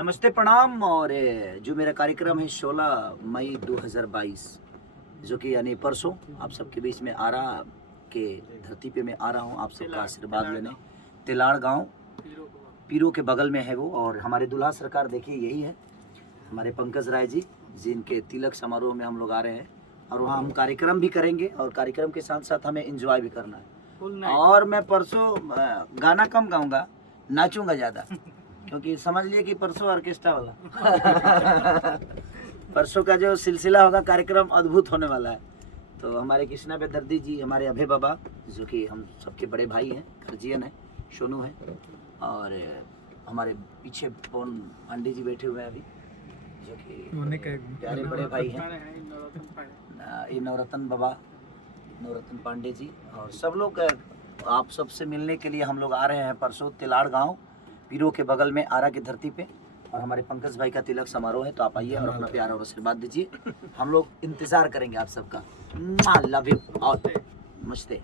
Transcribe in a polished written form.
नमस्ते प्रणाम। और जो मेरा कार्यक्रम है 16 मई 2022 जो कि यानी परसों आप सबके बीच में आरा के धरती पे मैं आ रहा हूँ आप सबका आशीर्वाद लेने। तिलाड़ गांव पीरो के बगल में है वो। और हमारे दूल्हा सरकार देखिए यही है हमारे पंकज राय जी जिनके तिलक समारोह में हम लोग आ रहे हैं। और वहाँ हम कार्यक्रम भी करेंगे और कार्यक्रम के साथ साथ हमें एंजॉय भी करना है। और मैं परसों गाना कम गाऊंगा, नाचूंगा ज़्यादा, क्योंकि समझ लिए कि परसों ऑर्केस्ट्रा वाला परसों का जो सिलसिला होगा कार्यक्रम अद्भुत होने वाला है। तो हमारे कृष्णा बेदर्दी जी, हमारे अभय बाबा जो कि हम सबके बड़े भाई हैं, गर्जियन है, सोनू है, और हमारे पीछे पवन पांडे जी बैठे हुए हैं अभी जो कि प्यारे बड़े भाई हैं, ये नवरत्न बाबा, नवरत्न पांडे जी, और सब लोग आप सबसे मिलने के लिए हम लोग आ रहे हैं परसों तिलाड़ गांव पीरो के बगल में आरा की धरती पे। और हमारे पंकज भाई का तिलक समारोह है, तो आप आइए और अपना प्यार और आशीर्वाद दीजिए। हम लोग इंतजार करेंगे आप सबका। लव यू और नमस्ते।